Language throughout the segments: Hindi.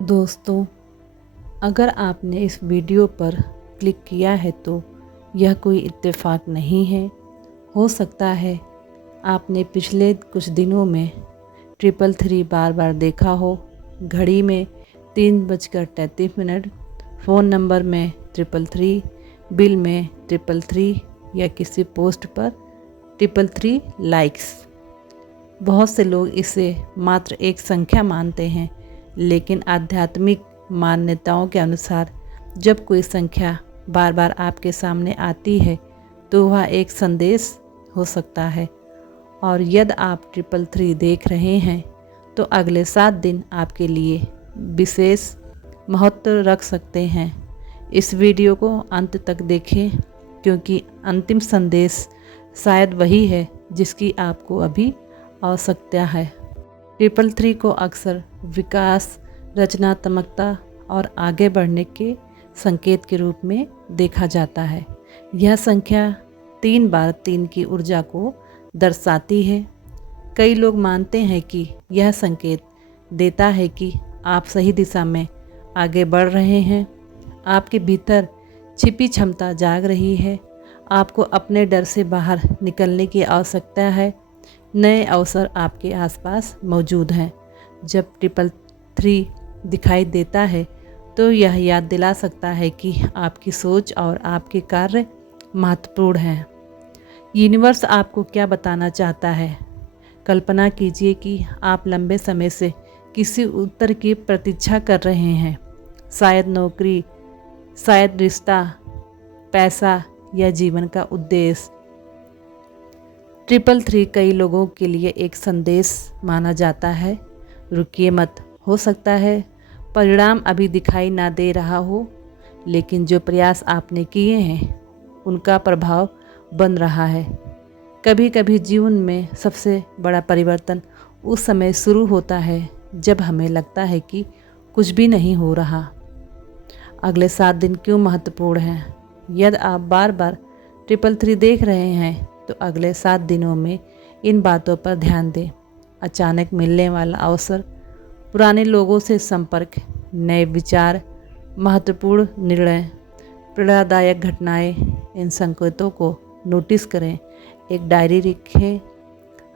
दोस्तों, अगर आपने इस वीडियो पर क्लिक किया है तो यह कोई इत्तेफाक नहीं है। हो सकता है आपने पिछले कुछ दिनों में 333 बार बार देखा हो। घड़ी में 3:33, फ़ोन नंबर में 333, बिल में 333 या किसी पोस्ट पर 333 लाइक्स। बहुत से लोग इसे मात्र एक संख्या मानते हैं, लेकिन आध्यात्मिक मान्यताओं के अनुसार जब कोई संख्या बार बार आपके सामने आती है तो वह एक संदेश हो सकता है। और यदि आप 333 देख रहे हैं तो अगले 7 दिन आपके लिए विशेष महत्व रख सकते हैं। इस वीडियो को अंत तक देखें, क्योंकि अंतिम संदेश शायद वही है जिसकी आपको अभी आवश्यकता है। 333 को अक्सर विकास, रचनात्मकता और आगे बढ़ने के संकेत के रूप में देखा जाता है। यह संख्या 3 बार 3 की ऊर्जा को दर्शाती है। कई लोग मानते हैं कि यह संकेत देता है कि आप सही दिशा में आगे बढ़ रहे हैं। आपके भीतर छिपी क्षमता जाग रही है। आपको अपने डर से बाहर निकलने की आवश्यकता है। नए अवसर आपके आसपास मौजूद हैं। जब 333 दिखाई देता है तो यह याद दिला सकता है कि आपकी सोच और आपके कार्य महत्वपूर्ण हैं। यूनिवर्स आपको क्या बताना चाहता है? कल्पना कीजिए कि आप लंबे समय से किसी उत्तर की प्रतीक्षा कर रहे हैं। शायद नौकरी, शायद रिश्ता, पैसा या जीवन का उद्देश्य। 333 कई लोगों के लिए एक संदेश माना जाता है। रुकिए मत, हो सकता है परिणाम अभी दिखाई ना दे रहा हो, लेकिन जो प्रयास आपने किए हैं उनका प्रभाव बन रहा है। कभी कभी जीवन में सबसे बड़ा परिवर्तन उस समय शुरू होता है जब हमें लगता है कि कुछ भी नहीं हो रहा। अगले 7 दिन क्यों महत्वपूर्ण हैं? यदि आप बार बार 333 देख रहे हैं तो अगले 7 दिनों में इन बातों पर ध्यान दें। अचानक मिलने वाला अवसर, पुराने लोगों से संपर्क, नए विचार, महत्वपूर्ण निर्णय, प्रेरणादायक घटनाएं। इन संकेतों को नोटिस करें। एक डायरी लिखें,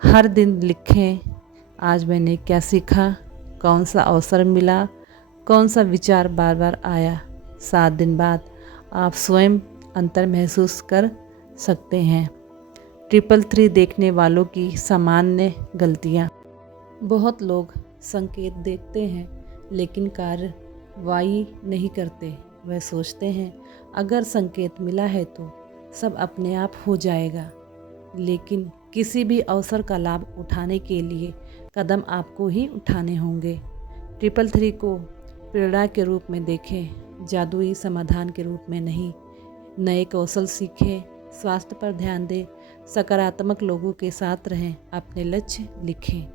हर दिन लिखें, आज मैंने क्या सीखा, कौन सा अवसर मिला, कौन सा विचार बार बार आया। 7 दिन बाद आप स्वयं अंतर महसूस कर सकते हैं। 333 देखने वालों की सामान्य गलतियाँ। बहुत लोग संकेत देखते हैं लेकिन कार्रवाई नहीं करते। वह सोचते हैं अगर संकेत मिला है तो सब अपने आप हो जाएगा, लेकिन किसी भी अवसर का लाभ उठाने के लिए कदम आपको ही उठाने होंगे। 333 को प्रेरणा के रूप में देखें, जादुई समाधान के रूप में नहीं। नए कौशल सीखें, स्वास्थ्य पर ध्यान दें, सकारात्मक लोगों के साथ रहें, अपने लक्ष्य लिखें।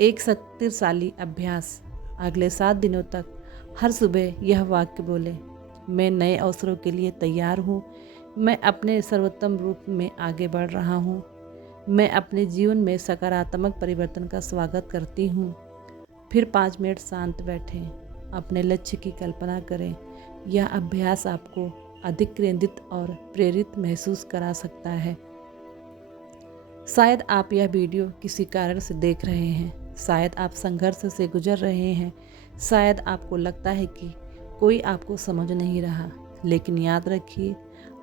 एक शक्तिशाली अभ्यास। अगले 7 दिनों तक हर सुबह यह वाक्य बोलें, मैं नए अवसरों के लिए तैयार हूँ। मैं अपने सर्वोत्तम रूप में आगे बढ़ रहा हूँ। मैं अपने जीवन में सकारात्मक परिवर्तन का स्वागत करती हूँ। फिर 5 मिनट शांत बैठें, अपने लक्ष्य की कल्पना करें। यह अभ्यास आपको अधिक केंद्रित और प्रेरित महसूस करा सकता है। शायद आप यह वीडियो किसी कारण से देख रहे हैं, शायद आप संघर्ष से गुजर रहे हैं, शायद आपको लगता है कि कोई आपको समझ नहीं रहा, लेकिन याद रखिए,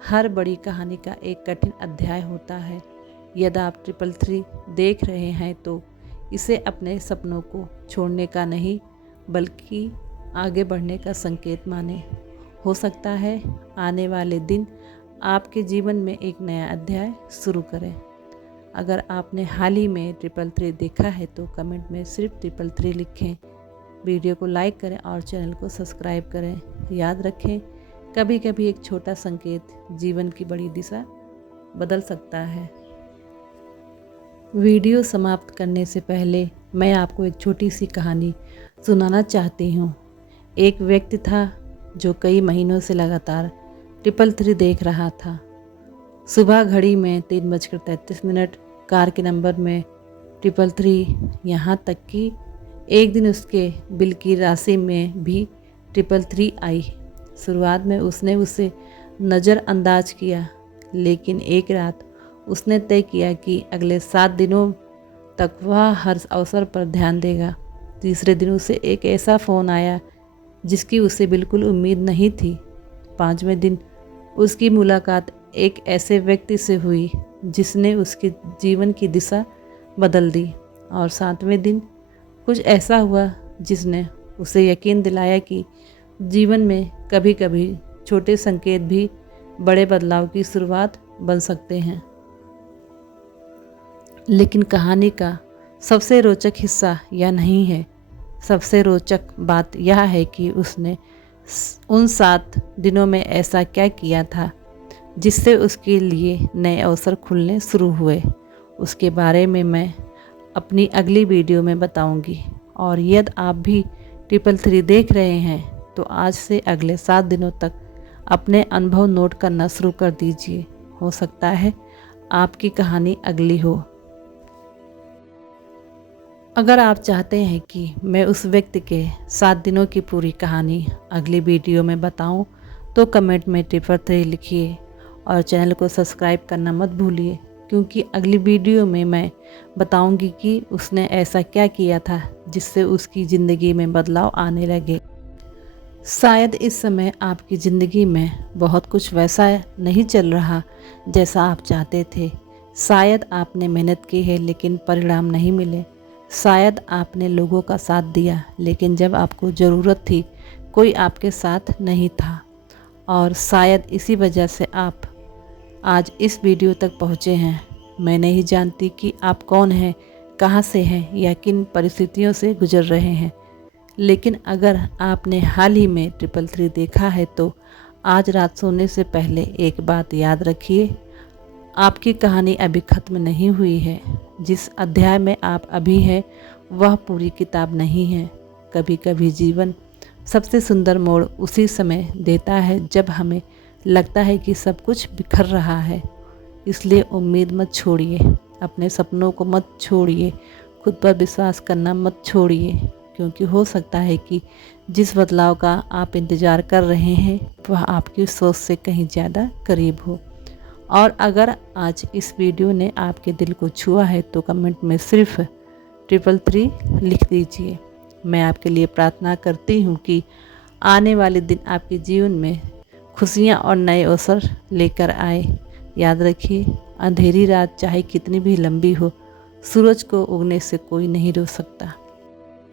हर बड़ी कहानी का एक कठिन अध्याय होता है। यदि आप 333 देख रहे हैं तो इसे अपने सपनों को छोड़ने का नहीं, बल्कि आगे बढ़ने का संकेत माने। हो सकता है आने वाले दिन आपके जीवन में एक नया अध्याय शुरू करें। अगर आपने हाल ही में 333 देखा है तो कमेंट में सिर्फ 333 लिखें। वीडियो को लाइक करें और चैनल को सब्सक्राइब करें। याद रखें, कभी कभी एक छोटा संकेत जीवन की बड़ी दिशा बदल सकता है। वीडियो समाप्त करने से पहले मैं आपको एक छोटी सी कहानी सुनाना चाहती हूँ। एक व्यक्ति था जो कई महीनों से लगातार 333 देख रहा था। सुबह घड़ी में 3:33, कार के नंबर में 333, यहाँ तक कि एक दिन उसके बिल की राशि में भी 333 आई। शुरुआत में उसने उसे नज़रअंदाज किया, लेकिन एक रात उसने तय किया कि अगले 7 दिनों तक वह हर अवसर पर ध्यान देगा। तीसरे दिन उसे एक ऐसा फ़ोन आया जिसकी उसे बिल्कुल उम्मीद नहीं थी। 5वें दिन उसकी मुलाकात एक ऐसे व्यक्ति से हुई जिसने उसके जीवन की दिशा बदल दी। और 7वें दिन कुछ ऐसा हुआ जिसने उसे यकीन दिलाया कि जीवन में कभी कभी छोटे संकेत भी बड़े बदलाव की शुरुआत बन सकते हैं। लेकिन कहानी का सबसे रोचक हिस्सा यह नहीं है। सबसे रोचक बात यह है कि उसने उन 7 दिनों में ऐसा क्या किया था जिससे उसके लिए नए अवसर खुलने शुरू हुए। उसके बारे में मैं अपनी अगली वीडियो में बताऊंगी। और यदि आप भी 333 देख रहे हैं तो आज से अगले 7 दिनों तक अपने अनुभव नोट करना शुरू कर दीजिए। हो सकता है आपकी कहानी अगली हो। अगर आप चाहते हैं कि मैं उस व्यक्ति के 7 दिनों की पूरी कहानी अगली वीडियो में बताऊं, तो कमेंट में 333 लिखिए और चैनल को सब्सक्राइब करना मत भूलिए, क्योंकि अगली वीडियो में मैं बताऊंगी कि उसने ऐसा क्या किया था जिससे उसकी ज़िंदगी में बदलाव आने लगे। शायद इस समय आपकी ज़िंदगी में बहुत कुछ वैसा नहीं चल रहा जैसा आप चाहते थे। शायद आपने मेहनत की है लेकिन परिणाम नहीं मिले। शायद आपने लोगों का साथ दिया लेकिन जब आपको ज़रूरत थी कोई आपके साथ नहीं था। और शायद इसी वजह से आप आज इस वीडियो तक पहुँचे हैं। मैं नहीं जानती कि आप कौन हैं, कहाँ से हैं या किन परिस्थितियों से गुजर रहे हैं, लेकिन अगर आपने हाल ही में 333 देखा है तो आज रात सोने से पहले एक बात याद रखिए, आपकी कहानी अभी ख़त्म नहीं हुई है। जिस अध्याय में आप अभी हैं वह पूरी किताब नहीं है। कभी कभी जीवन सबसे सुंदर मोड़ उसी समय देता है जब हमें लगता है कि सब कुछ बिखर रहा है। इसलिए उम्मीद मत छोड़िए, अपने सपनों को मत छोड़िए, खुद पर विश्वास करना मत छोड़िए, क्योंकि हो सकता है कि जिस बदलाव का आप इंतज़ार कर रहे हैं वह आपकी सोच से कहीं ज़्यादा करीब हो। और अगर आज इस वीडियो ने आपके दिल को छुआ है तो कमेंट में सिर्फ 333 लिख दीजिए। मैं आपके लिए प्रार्थना करती हूँ कि आने वाले दिन आपके जीवन में खुशियाँ और नए अवसर लेकर आए। याद रखिए, अंधेरी रात चाहे कितनी भी लंबी हो, सूरज को उगने से कोई नहीं रोक सकता।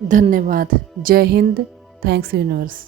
धन्यवाद। जय हिंद। Thanks universe.